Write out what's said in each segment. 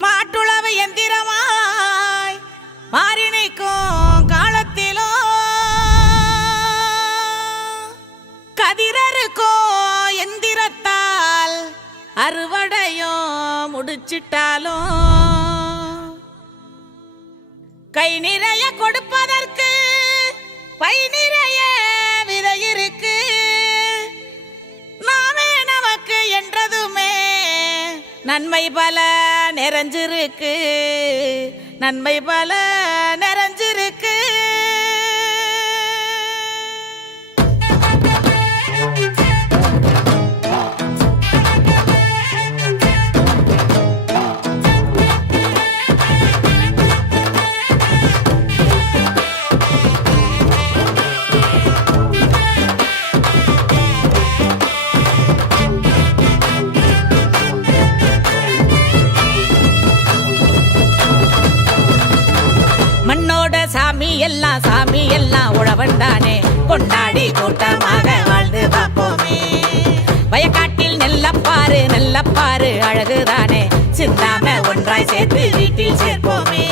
மாட்டுளவு எந்திரமாய் மாறி நிற்கும் காலத்திலும் கதிரருக்கும் எந்திரத்தால் அறுவடையும் முடிச்சிட்டாலும் கை நிறைய கொடுப்பதற்கு பை நிறைய விதை இருக்கு. நாமே நமக்கு என்றதுமே நன்மை பல நிறைஞ்சிருக்கு, நன்மை பல நிறைஞ்சிருக்கு. மண்ணோட சாமி எல்லாம் உழவன்தானே, கொண்டாடி கூட்டமாக வாழ்ந்து பார்ப்போமே. வயக்காட்டில் நெல்லப்பாரு அழகுதானே, சிந்தாம ஒன்றாய் சேர்த்து வீட்டில் சேர்ப்போமே.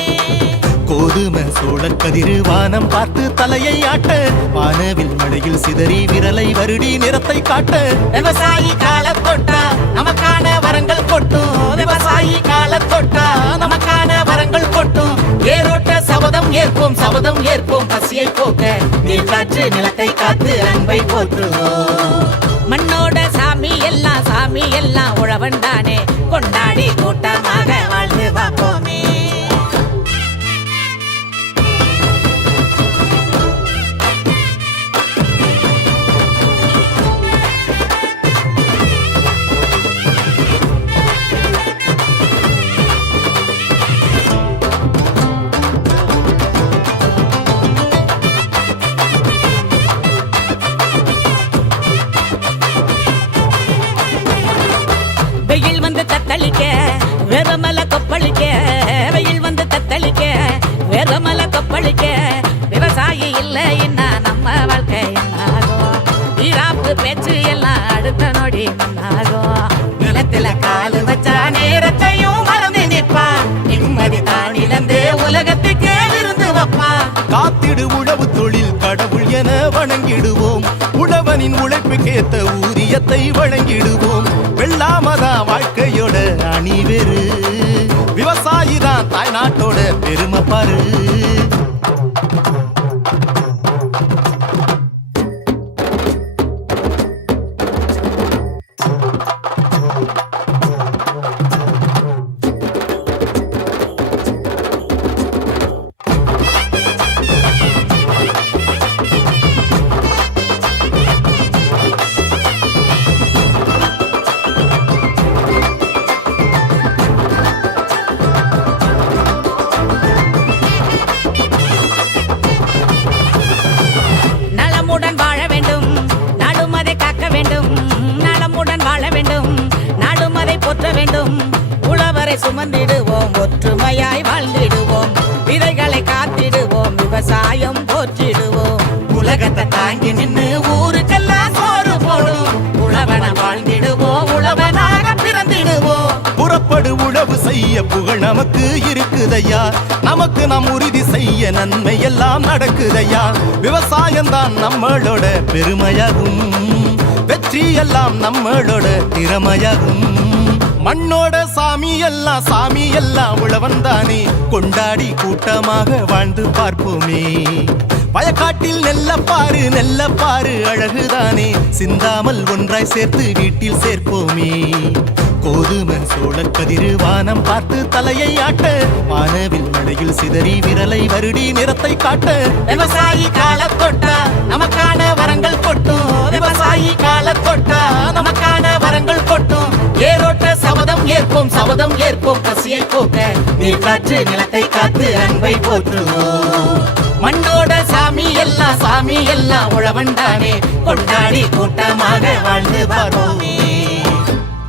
கோதுமை சோளக்கதிரு வானம் பார்த்து தலையை ஆட்ட, வானவில் மழையில் சிதறி விரலை வருடி நிறத்தை காட்ட. விவசாயி காலத்தொட்டா நமக்கான வரங்கள் கொட்டும், விவசாயி காலத்தொட்டா நமக்கான வரங்கள் கொட்டும். ஏரோட்ட சபதம் ஏற்போம் பசியை போக்க, நீர்காற்று நிலத்தை காத்து அன்பை போற்றுவோம். மண்ணோட சாமி எல்லாம் உழவன்தானே, கொண்டாடி கூட்டமாக வாழ்ந்து பார்ப்போமே. வெயில் வந்து தத்தளிக்க வேகமல கொப்பளிக்க, வெயில் வந்து தத்தளிக்க வேகமல கொப்பளிக்க. விவசாயி இல்லை என்ன நம்ம வாழ்க்கை என்னாகும், ஈராப்பு பேச்சு எல்லாம் அடுத்த நொடி மண்ணாகும். நிலத்துல காலு வச்சா நேரத்தையும் மறந்து நிற்பான், நிம்மதி தான் இழந்து உலகத்துக்கு விருந்து வைப்பான். காத்திடு உழவு தொழில் கடவுள் என வணங்கிடுவோம், உழவனின் உழைப்புக்கேத்த ஊதியத்தை வழங்கிடுவோம். வெள்ளாமதா வாழ்க்கையோட அணிவெரு, விவசாயிதான் தாய்நாட்டோட பெருமை பாரு. உழவரை சுமந்திடுவோம், ஒற்றுமையாய் வாழ்ந்திடுவோம், விதைகளை காத்திடுவோம், விவசாயம் போற்றிடுவோம். உலகத்தை தாங்கி நின்று ஊருக்கெல்லாம் சோறு போடும், உழவன வாழ்ந்திடுவோம், உழவனாக பிறந்திடுவோம். புறப்படு உழவு செய்ய புகழ் நமக்கு இருக்குதையா, நமக்கு நாம் உறுதி செய்ய நன்மை எல்லாம் நடக்குதையா. விவசாயம்தான் நம்மளோட பெருமையாகும், வெற்றி எல்லாம் நம்மளோட திறமையாகும். மண்ணோட சாமி எல்லாம் உழவன்தானே, கொண்டாடி கூட்டமாக வாழ்ந்து பார்ப்போமே. வயக்காட்டில் நெல்லப்பாரு அழகுதானே, சிந்தாமல் ஒன்றாய் சேர்த்து வீட்டில் சேர்ப்போமே. கோதுமை சோளக்கதிரு வானம் பார்த்து தலையை ஆட்ட, வானவில் மழையில் சிதறி விரலை வருடி நிறத்தை காட்ட. விவசாயி காலத்தொட்டா நமக்கான வரங்கள் கொட்டும், விவசாயி காலத்தொட்டா நமக்கான வரங்கள் கொட்டும். ஏரோட்ட சபதம் ஏற்போம் பசியை போக்க, நீர்காற்று நிலத்தை காத்து அன்பை போற்றுவோம். மண்ணோட சாமி எல்லாம் உழவன்தானே, கொண்டாடி கூட்டமாக வாழ்ந்து பார்ப்போமே.